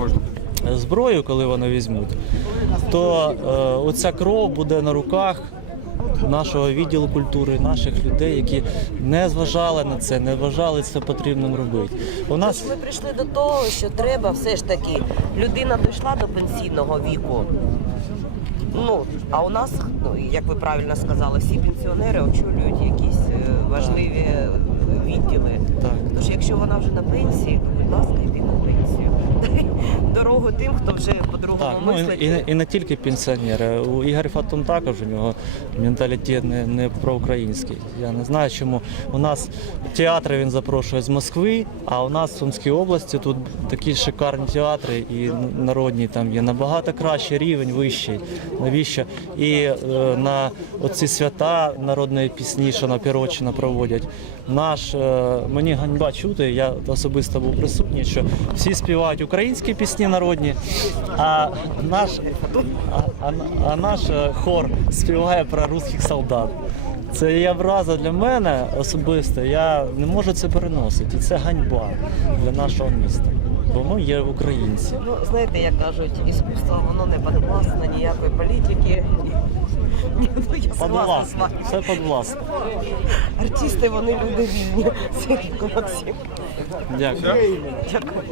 можна. зброю, коли вони візьмуть, то е, оця кров буде на руках нашого відділу культури, наших людей, які не зважали на це, не вважали це потрібним робити. У нас Ми прийшли до того, що треба все ж таки. Людина дійшла до пенсійного віку. Ну, а у нас, ну, як ви правильно сказали, всі пенсіонери очолюють якісь е, важливі е, відділи. так. Тож якщо вона вже на пенсії, дорогу тим, хто вже по-другому Так, ну мислить. і, і, і не тільки пенсіонери. У Ігоря Фатун також у нього менталітет не, не проукраїнський. Я не знаю, чому у нас театри він запрошує з Москви, а у нас в Сумській області тут такі шикарні театри і народні там є набагато кращий рівень, вищий. Навіщо? І е, на оці свята народної пісні, що на Пірочина проводять. Наш е, мені ганьба чути, я особисто був присутній, що всі співають українські пісні народні, а наш, а, а, а наш е, хор співає про русських солдат. Це є образа для мене особисто. Я не можу це переносити. І це ганьба для нашого міста. Бо ми є українці. Ну, знаєте, як кажуть, іскусство воно не підвласне ніякої політики. Ну, Подвласне. Все подвласне. Артисти, вони люди вільні. Дякую. Дякую.